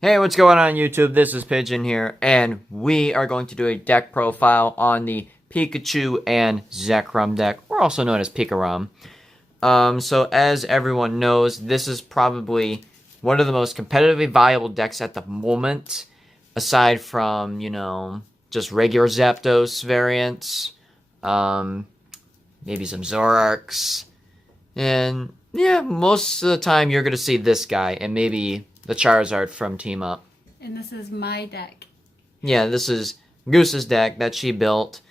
Hey, what's going on YouTube? This is Pigeon here, and we are going to do a deck profile on the Pikachu and Zekrom deck, or also known as Pikarom. So as everyone knows, this is probably one of the most competitively viable decks at the moment, aside from, just regular Zapdos variants, maybe some Zoroarks, and yeah, most of the time you're going to see this guy, and maybe the Charizard from Team Up. And this is my deck. Yeah, this is Goose's deck that she built.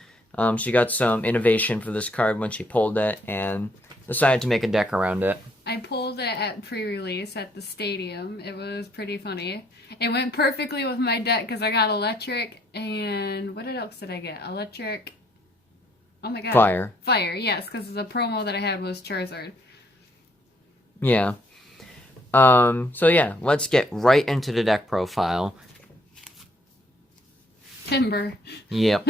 She got some innovation for this card when she pulled it and decided to make a deck around it. I pulled it at pre-release at the stadium. It was pretty funny. It went perfectly with my deck because I got electric and what else did I get? Electric. Oh my god. Fire. Fire, yes, because the promo that I had was Charizard. Yeah. So yeah, let's get right into the deck profile. Timber. Yep.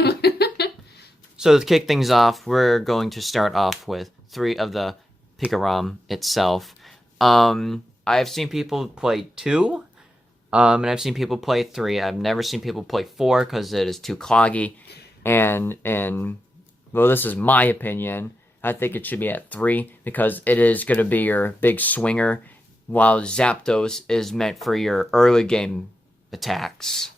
So to kick things off, we're going to start off with 3 of the Pikarom itself. I've seen people play 2, and I've seen people play 3. I've never seen people play 4 because it is too cloggy. And well, this is my opinion. I think it should be at 3 because it is going to be your big swinger, while Zapdos is meant for your early game attacks.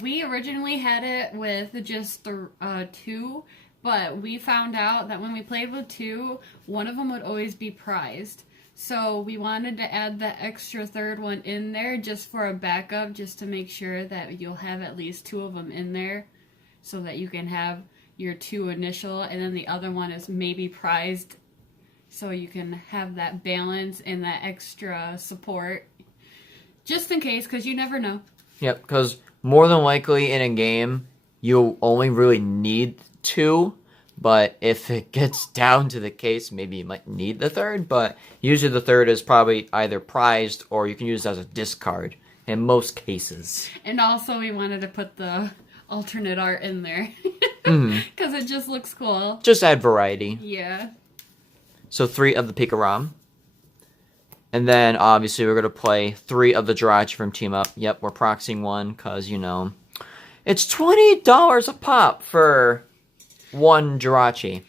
We originally had it with just 2, but we found out that when we played with 2, one of them would always be prized. So we wanted to add the extra third one in there just for a backup, just to make sure that you'll have at least 2 of them in there so that you can have your 2 initial, and then the other one is maybe prized, so you can have that balance and that extra support just in case, because you never know. Yep, because more than likely in a game, you only really need 2, but if it gets down to the case, maybe you might need the third, but usually the third is probably either prized or you can use it as a discard in most cases. And also we wanted to put the alternate art in there because it just looks cool. Just add variety. Yeah. So 3 of the Pikarom. And then, obviously, we're going to play 3 of the Jirachi from Team Up. Yep, we're proxying 1, because, it's $20 a pop for 1 Jirachi.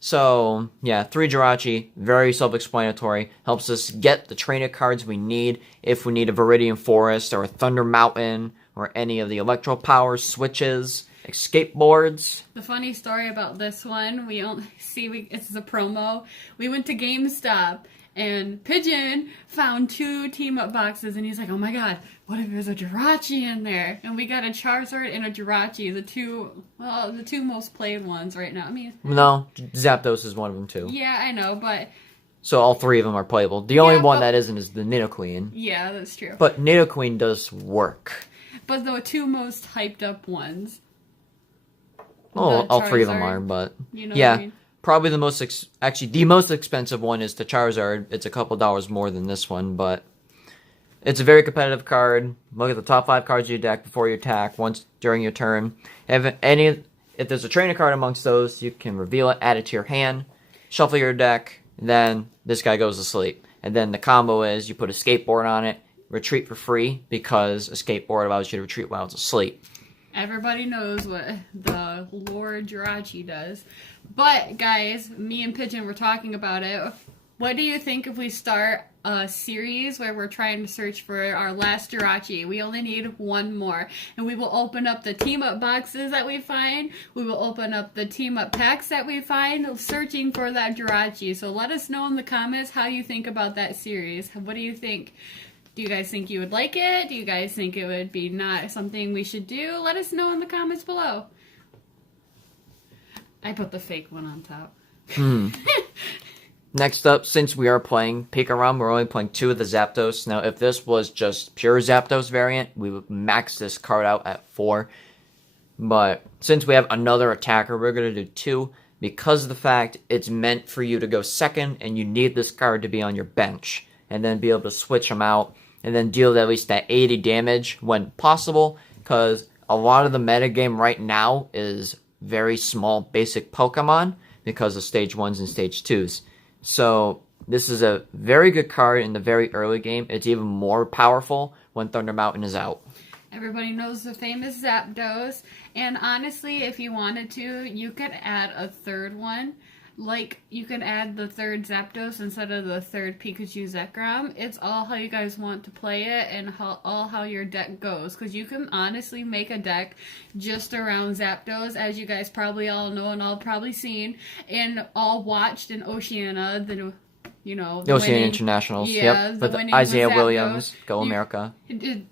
So, yeah, 3 Jirachi, very self-explanatory. Helps us get the trainer cards we need if we need a Viridian Forest or a Thunder Mountain or any of the Electro Power switches. Skateboards. The funny story about this one, it's a promo. We went to GameStop and Pigeon found 2 team-up boxes and he's like, oh my god, what if there's a Jirachi in there? And we got a Charizard and a Jirachi, the two most played ones right now. I mean, no, Zapdos is one of them too. Yeah, I know, but so all 3 of them are playable. The only one that isn't is the Nidoqueen. Yeah, that's true. But Nidoqueen does work. But the 2 most hyped up ones. Oh, all 3 of them are, but you know yeah, what I mean? Probably the most actually the most expensive one is the Charizard. It's a couple dollars more than this one, but it's a very competitive card. Look at the top 5 cards of your deck before you attack once during your turn. If there's a trainer card amongst those, you can reveal it, add it to your hand, shuffle your deck, and then this guy goes to sleep. And then the combo is you put a skateboard on it, retreat for free because a skateboard allows you to retreat while it's asleep. Everybody knows what the Lord Jirachi does. But, guys, me and Pigeon were talking about it. What do you think if we start a series where we're trying to search for our last Jirachi? We only need 1 more. And we will open up the team-up boxes that we find. We will open up the team-up packs that we find, searching for that Jirachi. So let us know in the comments how you think about that series. What do you think? Do you guys think you would like it? Do you guys think it would be not something we should do? Let us know in the comments below. I put the fake one on top. Next up, since we are playing Pikarom, we're only playing 2 of the Zapdos. Now, if this was just pure Zapdos variant, we would max this card out at 4. But since we have another attacker, we're going to do 2 because of the fact it's meant for you to go second, and you need this card to be on your bench, and then be able to switch them out, and then deal at least that 80 damage when possible, because a lot of the metagame right now is very small basic Pokemon because of stage 1s and stage 2s. So this is a very good card in the very early game. It's even more powerful when Thunder Mountain is out. Everybody knows the famous Zapdos. And honestly, if you wanted to, you could add a third one. Like, you can add the third Zapdos instead of the third Pikachu Zekrom. It's all how you guys want to play it and how your deck goes. Because you can honestly make a deck just around Zapdos, as you guys probably all know and all probably seen. And all watched in Oceania, the Oceania Internationals. Yeah, yep. With Isaiah Williams. Go America.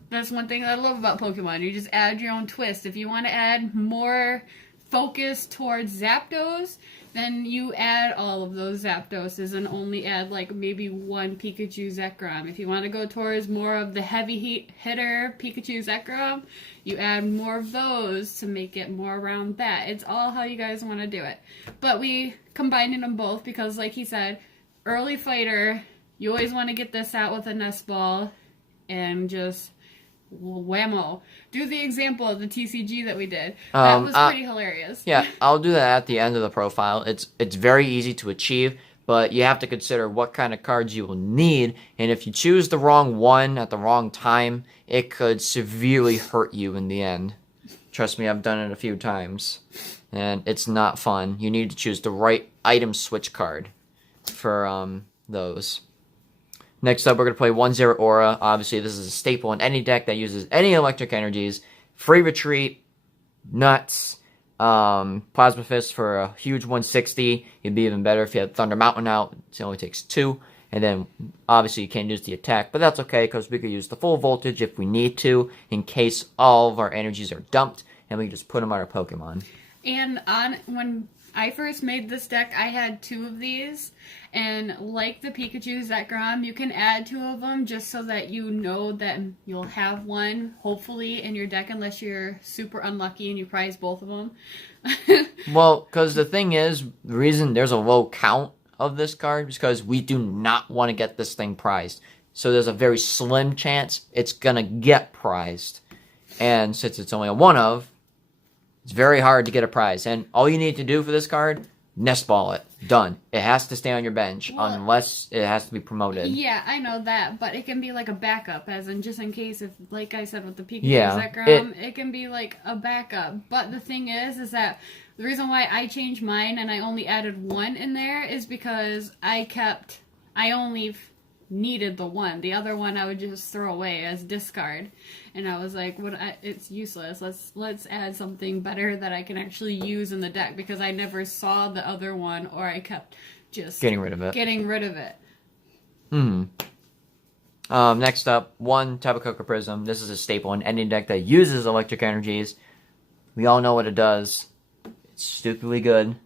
That's one thing that I love about Pokemon. You just add your own twist. If you want to add more focus towards Zapdos, then you add all of those Zapdoses and only add like maybe one Pikachu Zekrom. If you want to go towards more of the heavy hitter Pikachu Zekrom, you add more of those to make it more around that. It's all how you guys want to do it. But we combined them both because, like he said, early fighter, you always want to get this out with a nest ball and just whammo. Do the example of the TCG that we did. That was pretty hilarious. Yeah, I'll do that at the end of the profile. It's very easy to achieve, but you have to consider what kind of cards you will need, and if you choose the wrong one at the wrong time, it could severely hurt you in the end. Trust me, I've done it a few times, and it's not fun. You need to choose the right item switch card for those. Next up, we're going to play 1-0 Aura. Obviously, this is a staple in any deck that uses any electric energies. Free Retreat, nuts. Plasma Fist for a huge 160. It'd be even better if you had Thunder Mountain out. It only takes 2. And then, obviously, you can't use the attack. But that's okay, because we could use the full voltage if we need to, in case all of our energies are dumped. And we can just put them on our Pokemon. And when I first made this deck, I had 2 of these, and like the Pikachu Zekrom, you can add 2 of them just so that you know that you'll have one, hopefully, in your deck, unless you're super unlucky and you prize both of them. Well, because the thing is, the reason there's a low count of this card is because we do not want to get this thing prized. So there's a very slim chance it's going to get prized. And since it's only a one of, it's very hard to get a prize. And all you need to do for this card, nest ball it. Done. It has to stay on your bench unless it has to be promoted. Yeah, I know that, but it can be like a backup, as in just in case, if, like I said with the Pikachu Zekrom, it can be like a backup. But the thing is that the reason why I changed mine and I only added 1 in there is because I only needed the 1. The other one I would just throw away as discard. And I was like, it's useless. Let's add something better that I can actually use in the deck, because I never saw the other one, or I kept just getting rid of it. Next up, 1 Tapu Koko Prism. This is a staple in any deck that uses electric energies. We all know what it does. It's stupidly good.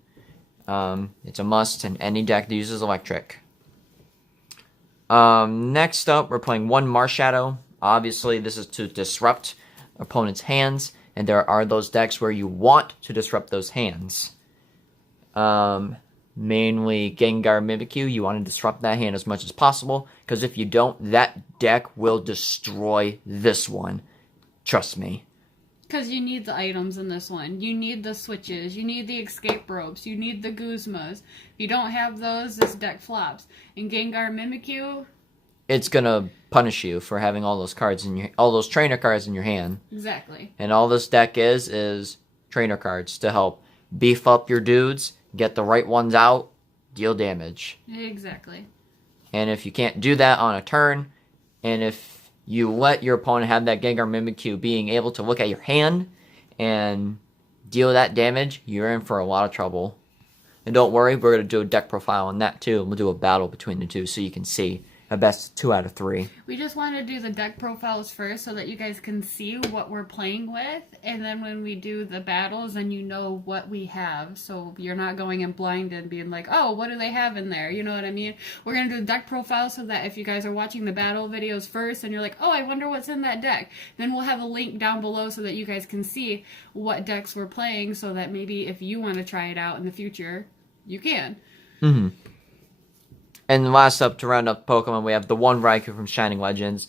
It's a must in any deck that uses electric. Next up, we're playing 1 Marsh Shadow. Obviously, this is to disrupt opponent's hands, and there are those decks where you want to disrupt those hands. Mainly Gengar Mimikyu, you want to disrupt that hand as much as possible, because if you don't, that deck will destroy this one. Trust me. Because you need the items in this one. You need the switches. You need the escape ropes. You need the Kuzmas. If you don't have those, this deck flops. In Gengar Mimikyu, it's gonna punish you for having all those cards in all those trainer cards in your hand. Exactly. And all this deck is trainer cards to help beef up your dudes, get the right ones out, deal damage. Exactly. And if you can't do that on a turn, and if you let your opponent have that Gengar Mimikyu being able to look at your hand and deal that damage, you're in for a lot of trouble. And don't worry, we're going to do a deck profile on that too. We'll do a battle between the two so you can see a best 2 out of 3. We just want to do the deck profiles first so that you guys can see what we're playing with. And then when we do the battles, then you know what we have. So you're not going in blind and being like, oh, what do they have in there? You know what I mean? We're going to do the deck profile so that if you guys are watching the battle videos first and you're like, oh, I wonder what's in that deck, then we'll have a link down below so that you guys can see what decks we're playing, so that maybe if you want to try it out in the future, you can. Mm-hmm. And last up, to round up Pokemon, we have the 1 Riker from Shining Legends.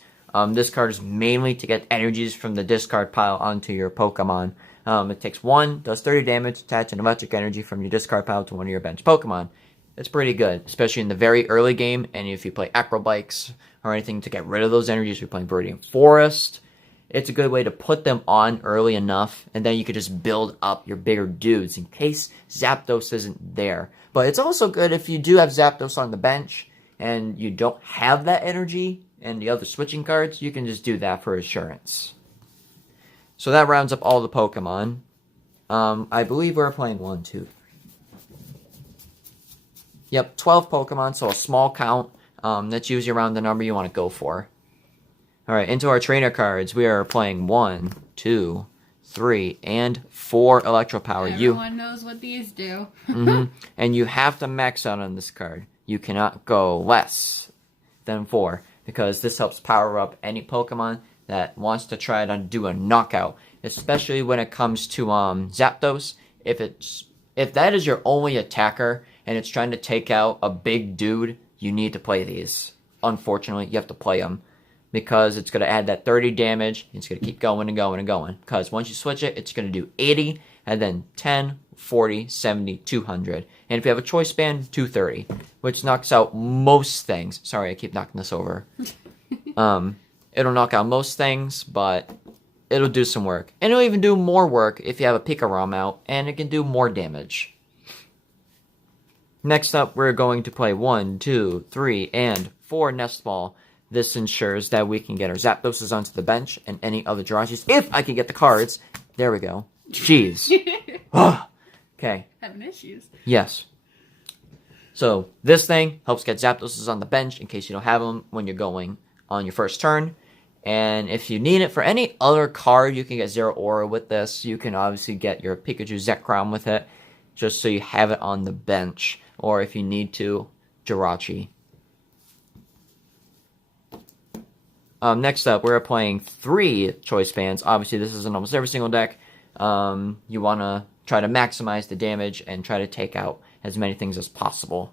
This card is mainly to get energies from the discard pile onto your Pokemon. It takes 1, does 30 damage, attach an electric energy from your discard pile to one of your bench Pokemon. It's pretty good, especially in the very early game, and if you play Acro Bikes or anything to get rid of those energies. We're playing Viridian Forest. It's a good way to put them on early enough, and then you could just build up your bigger dudes in case Zapdos isn't there. But it's also good if you do have Zapdos on the bench and you don't have that energy and the other switching cards, you can just do that for assurance. So that rounds up all the Pokemon. I believe we're playing 1, 2, 3. Yep, 12 Pokemon, so a small count. That's usually around the number you want to go for. Alright, into our trainer cards, we are playing 1, 2, 3, and 4 Electro Power. Everyone knows what these do. And you have to max out on this card. You cannot go less than 4, because this helps power up any Pokemon that wants to try to do a knockout. Especially when it comes to Zapdos. If that is your only attacker, and it's trying to take out a big dude, you need to play these. Unfortunately, you have to play them. Because it's going to add that 30 damage. It's going to keep going and going and going. Because once you switch it, it's going to do 80, and then 10, 40, 70, 200. And if you have a choice band, 230. Which knocks out most things. Sorry, I keep knocking this over. It'll knock out most things, but it'll do some work. And it'll even do more work if you have a Pikachu out, and it can do more damage. Next up, we're going to play 1, 2, 3, and 4 Nest Ball. This ensures that we can get our Zapdoses onto the bench and any other Jirachis. If I can get the cards. There we go. Jeez. Okay. Having issues. Yes. So, this thing helps get Zapdoses on the bench in case you don't have them when you're going on your first turn. And if you need it for any other card, you can get Zero Aura with this. You can obviously get your Pikachu Zekrom with it, just so you have it on the bench. Or if you need to, Jirachi. Next up, we're playing 3 choice bands. Obviously, this is in almost every single deck. You want to try to maximize the damage and try to take out as many things as possible.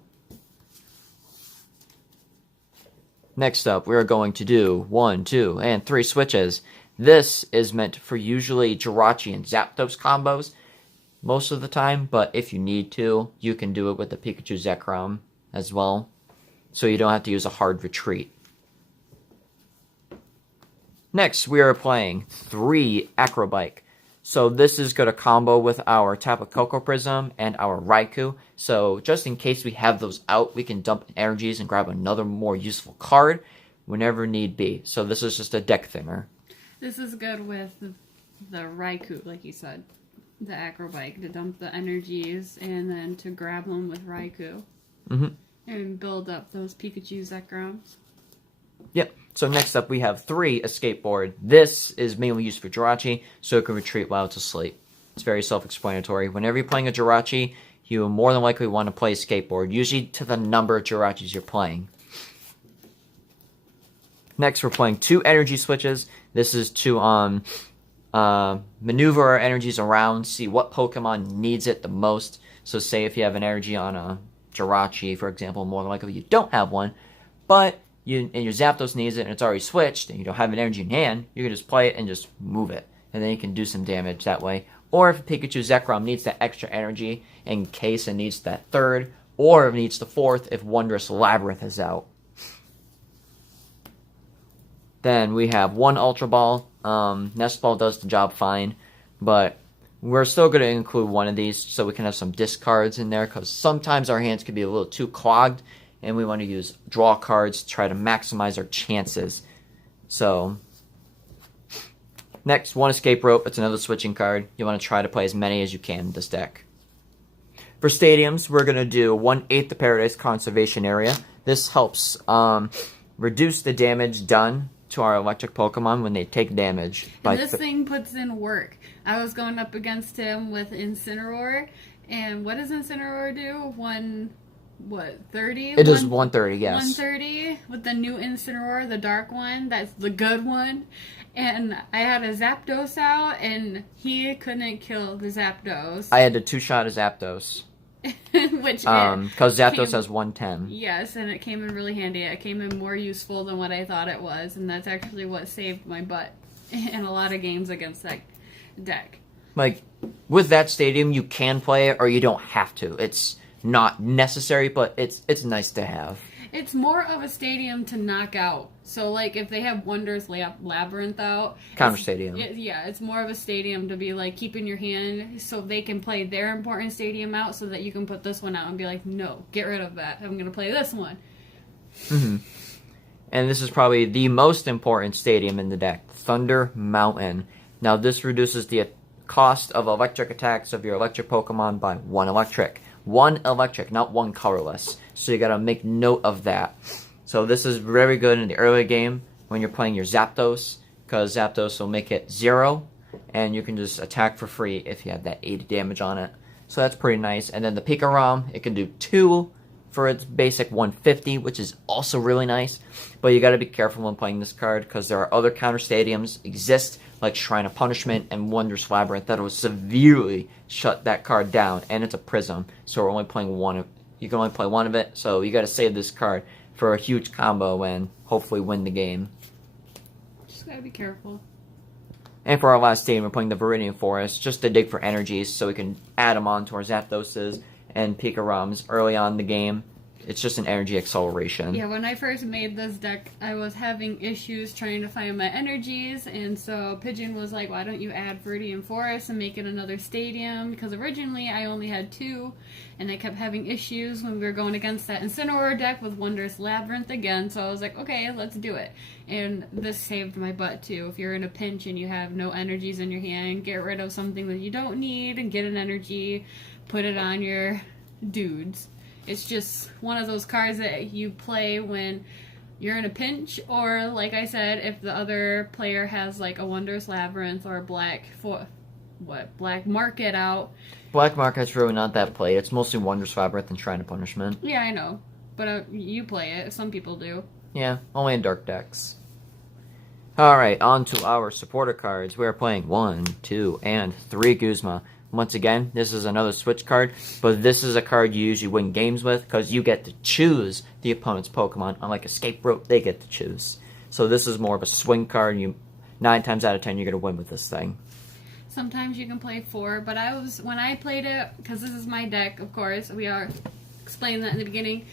Next up, we're going to do 1, 2, and 3 switches. This is meant for usually Jirachi and Zapdos combos most of the time, but if you need to, you can do it with the Pikachu Zekrom as well, so you don't have to use a hard retreat. Next, we are playing 3 Acro Bike. So this is going to combo with our Tapu Koko Prism and our Raikou. So just in case we have those out, we can dump energies and grab another more useful card whenever need be. So this is just a deck thinner. This is good with the Raikou, like you said. The Acro Bike, to dump the energies and then to grab them with Raikou. And build up those Pikachu Zekroms. Yep. So next up we have 3 a Skateboard. This is mainly used for Jirachi, so it can retreat while it's asleep. It's very self-explanatory. Whenever you're playing a Jirachi, you will more than likely want to play a Skateboard, usually to the number of Jirachis you're playing. Next, we're playing 2 energy switches. This is to maneuver our energies around, see what Pokemon needs it the most. So say if you have an energy on a Jirachi, for example, more than likely you don't have one, but and your Zapdos needs it and it's already switched and you don't have an energy in hand, you can just play it and just move it. And then you can do some damage that way. Or if Pikachu Zekrom needs that extra energy in case it needs that 3rd, or if it needs the 4th if Wondrous Labyrinth is out. Then we have 1 Ultra Ball. Nest Ball does the job fine, but we're still going to include 1 of these so we can have some discards in there, because sometimes our hands can be a little too clogged and we want to use draw cards to try to maximize our chances. So, next, 1 Escape Rope. It's another switching card. You want to try to play as many as you can in this deck. For stadiums, we're going to do 1/8 the Paradise Conservation Area. This helps reduce the damage done to our electric Pokemon when they take damage. And this thing puts in work. I was going up against him with Incineroar, and what does Incineroar do? 30? It does 130, yes. 130 with the new Incineroar, the dark one. That's the good one. And I had a Zapdos out, and he couldn't kill the Zapdos. I had to 2-shot a Zapdos. Which because Zapdos has 110. Yes, and it came in really handy. It came in more useful than what I thought it was, and that's actually what saved my butt in a lot of games against that deck. Like, with that stadium, you can play it, or you don't have to. It's not necessary, but it's nice to have. It's more of a stadium to knock out. So, like, if they have Wonders Labyrinth out... Counter stadium. It's more of a stadium to be, like, keep in your hand so they can play their important stadium out so that you can put this one out and be like, no, get rid of that. I'm going to play this one. Mm-hmm. And this is probably the most important stadium in the deck, Thunder Mountain. Now, this reduces the cost of electric attacks of your electric Pokemon by 1 electric. 1 electric, not 1 colorless. So you gotta make note of that. So this is very good in the early game when you're playing your Zapdos, because Zapdos will make it 0, and you can just attack for free if you have that 80 damage on it. So that's pretty nice. And then the Pikachu, it can do 2 for its basic 150, which is also really nice. But you gotta be careful when playing this card, because there are other counter stadiums exist, like Shrine of Punishment and Wondrous Labyrinth, that will severely shut that card down, and it's a Prism, so we're only playing one of, you can only play one of it, so you gotta save this card for a huge combo and hopefully win the game. Just gotta be careful. And for our last stadium, we're playing the Viridian Forest, just to dig for energies, so we can add them on to our Zapdoses and Pikachus early on in the game. It's just an energy acceleration. Yeah, when I first made this deck, I was having issues trying to find my energies, and so Pigeon was like, why don't you add Viridian Forest and make it another stadium? Because originally I only had 2, and I kept having issues when we were going against that Incineroar deck with Wondrous Labyrinth again, so I was like, okay, let's do it. And this saved my butt too. If you're in a pinch and you have no energies in your hand, get rid of something that you don't need and get an energy, put it on your dudes. It's just one of those cards that you play when you're in a pinch, or like I said, if the other player has like a Wondrous Labyrinth or a Black Market out. Black Market's really not that played. It's mostly Wondrous Labyrinth and Shrine of Punishment. Yeah, I know. But you play it. Some people do. Yeah, only in dark decks. Alright, on to our supporter cards. We are playing 1, 2, and 3 Kuzma. Once again, this is another switch card, but this is a card you usually win games with because you get to choose the opponent's Pokemon. Unlike a Skateboard, they get to choose. So this is more of a swing card. 9 times out of 10, you're going to win with this thing. Sometimes you can play 4, but when I played it, because this is my deck, of course, we are explaining that in the beginning.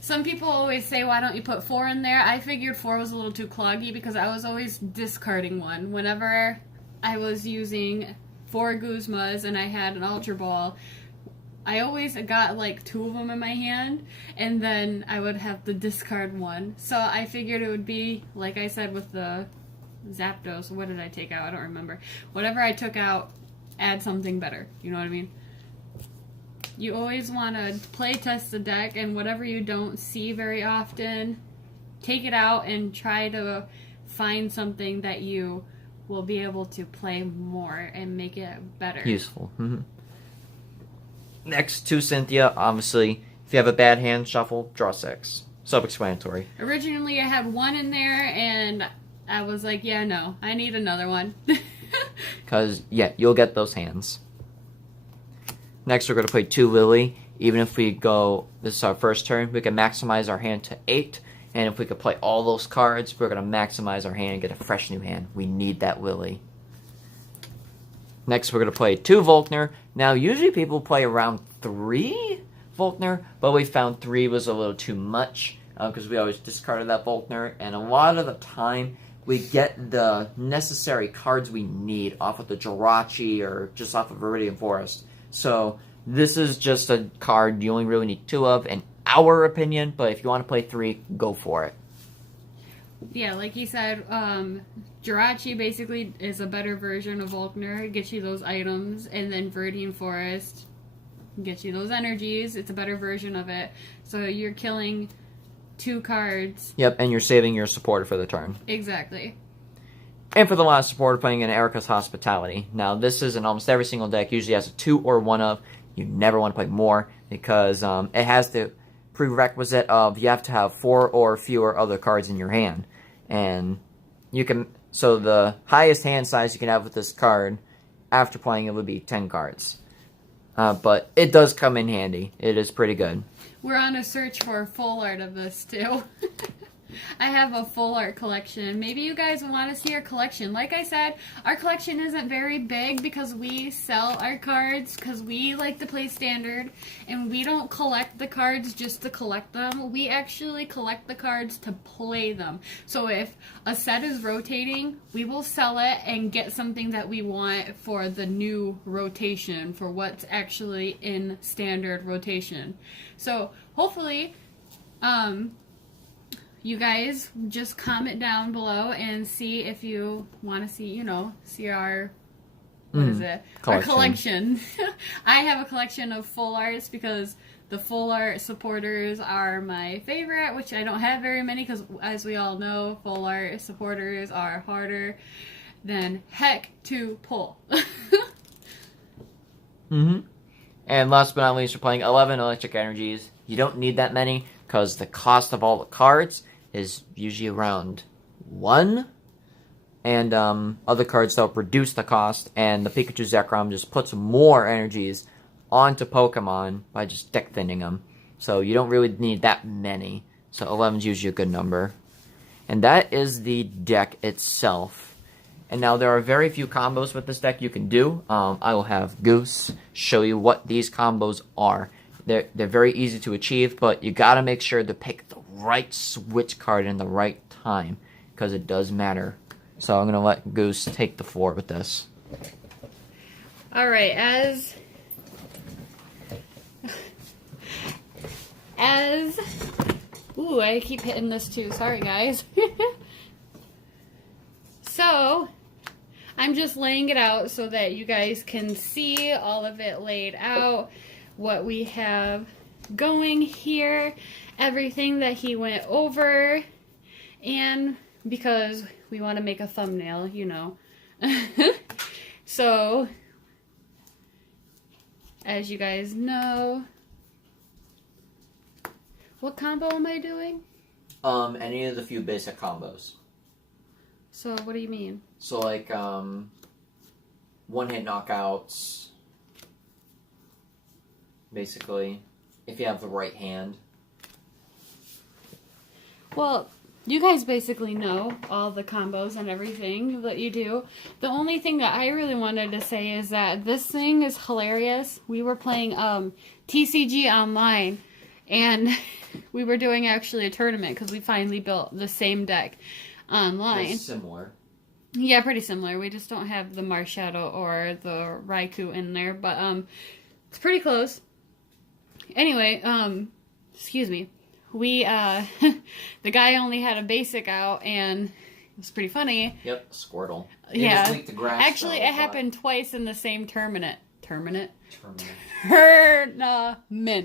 Some people always say, why don't you put 4 in there? I figured 4 was a little too cloggy because I was always discarding one. Whenever I was using 4 Kuzmas and I had an Ultra Ball, I always got like 2 of them in my hand, and then I would have to discard one. So I figured it would be, like I said with the Zapdos, what did I take out? I don't remember. Whatever I took out, add something better. You know what I mean? You always want to play test the deck, and whatever you don't see very often, take it out and try to find something that you will be able to play more and make it better. Useful. Mm-hmm. Next to Cynthia, obviously, if you have a bad hand, shuffle, draw 6. Self-explanatory. Originally, I had 1 in there, and I was like, yeah, no, I need another one. Because, yeah, you'll get those hands. Next, we're going to play 2 Lily. Even if we go, this is our first turn, we can maximize our hand to 8. And if we could play all those cards, we're going to maximize our hand and get a fresh new hand. We need that Lily. Next, we're going to play 2 Voltner. Now, usually people play around 3 Voltner, but we found 3 was a little too much because we always discarded that Voltner. And a lot of the time, we get the necessary cards we need off of the Jirachi or just off of Viridian Forest. So, this is just a card you only really need 2 of, in our opinion, but if you want to play 3, go for it. Yeah, like he said, Jirachi basically is a better version of Voltner. It gets you those items, and then Viridian Forest gets you those energies. It's a better version of it. So you're killing 2 cards. Yep, and you're saving your supporter for the turn. Exactly. And for the last supporter, playing in Erica's Hospitality. Now, this is in almost every single deck. Usually has a 2 or 1 of. You never want to play more because it has the prerequisite of you have to have 4 or fewer other cards in your hand. And you can, so the highest hand size you can have with this card after playing it would be 10 cards. But it does come in handy. It is pretty good. We're on a search for a full art of this too. I have a full art collection. Maybe you guys want to see our collection. Like I said, our collection isn't very big because we sell our cards because we like to play Standard, and we don't collect the cards just to collect them. We actually collect the cards to play them. So if a set is rotating, we will sell it and get something that we want for the new rotation, for what's actually in Standard rotation. So hopefully, you guys just comment down below and see if you want to see, you know, see our, what is it? Collection. Our collection. I have a collection of full arts because the full art supporters are my favorite, which I don't have very many because, as we all know, full art supporters are harder than heck to pull. And last but not least, we're playing 11 electric energies. You don't need that many because the cost of all the cards is usually around 1. And other cards help reduce the cost. And the Pikachu Zekrom just puts more energies onto Pokemon by just deck thinning them. So you don't really need that many. So 11 is usually a good number. And that is the deck itself. And now there are very few combos with this deck you can do. I will have Goose show you what these combos are. They're very easy to achieve, but you gotta make sure to pick the right switch card in the right time, because it does matter. So I'm gonna let Goose take the floor with this. Alright, ooh, I keep hitting this too, sorry guys. So, I'm just laying it out so that you guys can see all of it laid out, what we have going here, everything that he went over, and because we want to make a thumbnail, you know. So, as you guys know, what combo am I doing? Any of the few basic combos. So, what do you mean? So, like, one-hit knockouts, basically, if you have the right hand. Well, you guys basically know all the combos and everything that you do. The only thing that I really wanted to say is that this thing is hilarious. We were playing TCG online, and we were doing actually a tournament because we finally built the same deck online. It's similar. Yeah, pretty similar. We just don't have the Marsh Shadow or the Raikou in there, but it's pretty close. Anyway, excuse me. We the guy only had a basic out, and it was pretty funny. Yep, Squirtle. Yeah. The grass Actually, it happened twice in the same tournament. Tournament. I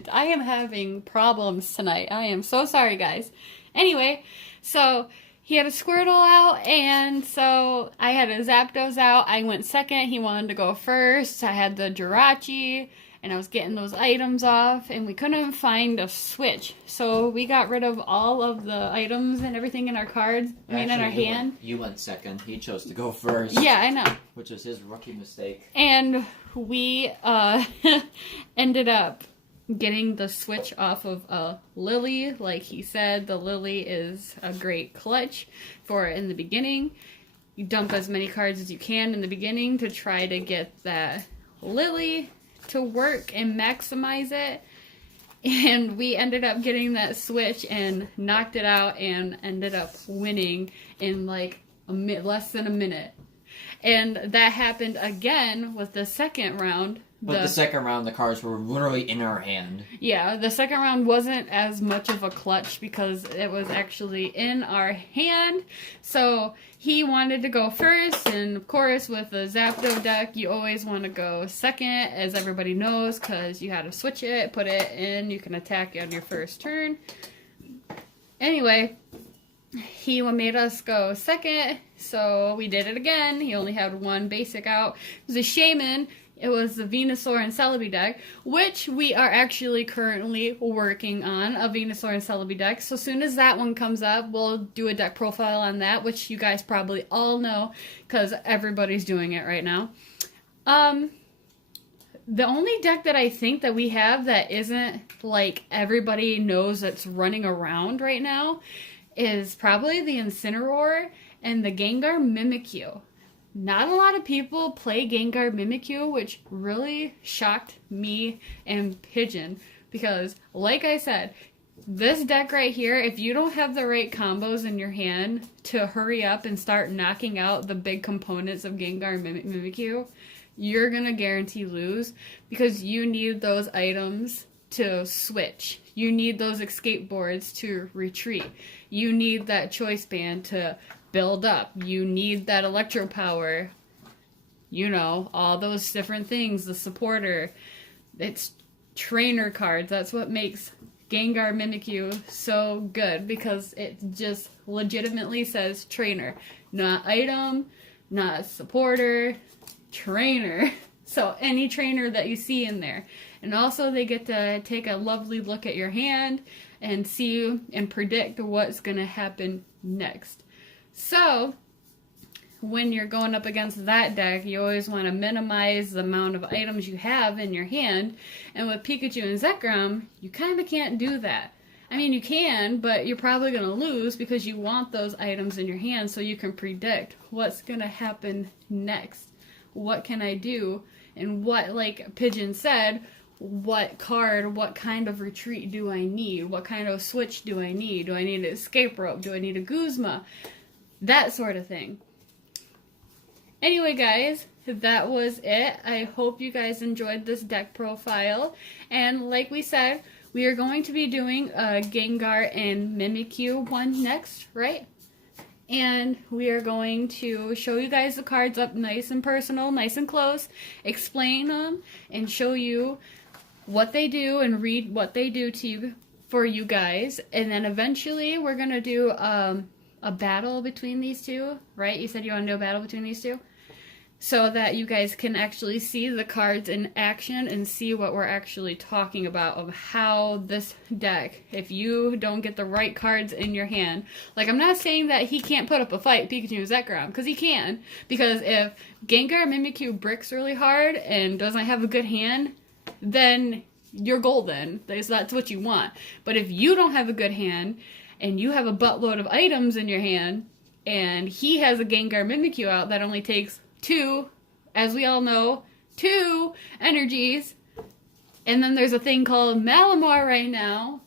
am having problems tonight. I am so sorry, guys. Anyway, so he had a Squirtle out, and so I had a Zapdos out. I went second. He wanted to go first. I had the Jirachi, and I was getting those items off, and we couldn't find a switch. So we got rid of all of the items and everything in our cards, in our hand. You went second. He chose to go first. Yeah, I know. Which is his rookie mistake. And we ended up getting the switch off of Lily. Like he said, the Lily is a great clutch for in the beginning. You dump as many cards as you can in the beginning to try to get that Lily to work and maximize it. And we ended up getting that switch and knocked it out and ended up winning in like less than a minute. And that happened again with the second round. But the second round, the cards were literally in our hand. Yeah, the second round wasn't as much of a clutch because it was actually in our hand. So he wanted to go first, and of course with the Zapdos deck, you always want to go second, as everybody knows, because you had to switch it, put it in, you can attack on your first turn. Anyway, he made us go second, so we did it again. He only had one basic out. It was a Shaman. It was the Venusaur and Celebi deck, which we are actually currently working on, a Venusaur and Celebi deck. So as soon as that one comes up, we'll do a deck profile on that, which you guys probably all know because everybody's doing it right now. The only deck that I think that we have that isn't like everybody knows that's running around right now is probably the Incineroar and the Gengar Mimikyu. Not a lot of people play Gengar Mimikyu, which really shocked me and Pigeon. Because, like I said, this deck right here, if you don't have the right combos in your hand to hurry up and start knocking out the big components of Gengar Mimikyu, you're going to guarantee lose. Because you need those items to switch. You need those escape boards to retreat. You need that choice band to build up. You need that electro power. You know, all those different things. The supporter. It's trainer cards. That's what makes Gengar Mimikyu so good, because it just legitimately says trainer. Not item, not supporter, trainer. So any trainer that you see in there. And also they get to take a lovely look at your hand and see and predict what's going to happen next. So when you're going up against that deck, you always want to minimize the amount of items you have in your hand. And with Pikachu and Zekrom, you kind of can't do that. I mean, you can, but you're probably going to lose because you want those items in your hand so you can predict what's going to happen next. What can I do? And what, like Pigeon said, what card, what kind of retreat do I need? What kind of switch do I need? Do I need an escape rope? Do I need a Kuzma? That sort of thing. Anyway, guys, that was it. I hope you guys enjoyed this deck profile. And like we said, we are going to be doing a Gengar and Mimikyu one next, right? And we are going to show you guys the cards up nice and personal, nice and close, explain them, and show you what they do and read what they do to you for you guys. And then eventually we're going to do a battle between these two, right? You said you want to do a battle between these two? So that you guys can actually see the cards in action and see what we're actually talking about of how this deck, if you don't get the right cards in your hand, like I'm not saying that he can't put up a fight, Pikachu and Zekrom, because he can, because if Gengar Mimikyu bricks really hard and doesn't have a good hand, then you're golden. That's what you want. But if you don't have a good hand and you have a buttload of items in your hand and he has a Gengar Mimikyu out that only takes two, as we all know, 2 energies. And then there's a thing called Malamar right now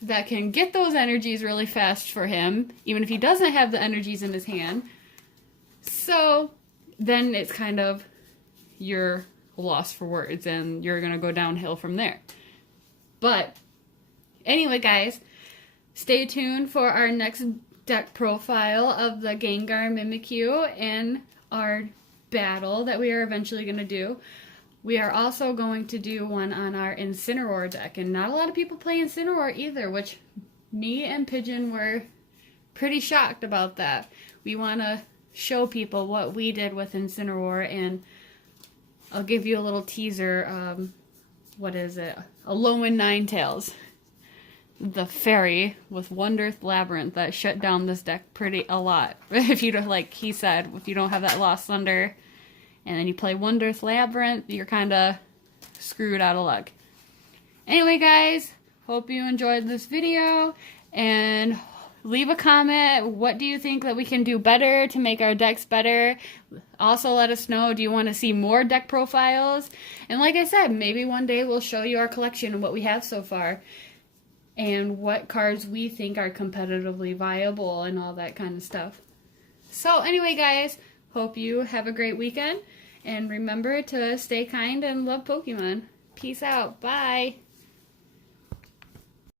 that can get those energies really fast for him, even if he doesn't have the energies in his hand. So then it's kind of you're lost for words and you're going to go downhill from there. But anyway, guys, stay tuned for our next deck profile of the Gengar Mimikyu and our battle that we are eventually going to do. We are also going to do one on our Incineroar deck, and not a lot of people play Incineroar either, which me and Pigeon were pretty shocked about that. We want to show people what we did with Incineroar, and I'll give you a little teaser. What is it? Alolan Ninetales. The fairy with Wonderth Labyrinth that shut down this deck a lot. If you don't, like he said, if you don't have that Lost Thunder and then you play Wonderth Labyrinth, you're kind of screwed out of luck. Anyway, guys, hope you enjoyed this video and leave a comment. What do you think that we can do better to make our decks better? Also, let us know, do you want to see more deck profiles? And like I said, maybe one day we'll show you our collection and what we have so far, and what cards we think are competitively viable and all that kind of stuff. So anyway, guys, hope you have a great weekend. And remember to stay kind and love Pokemon. Peace out. Bye.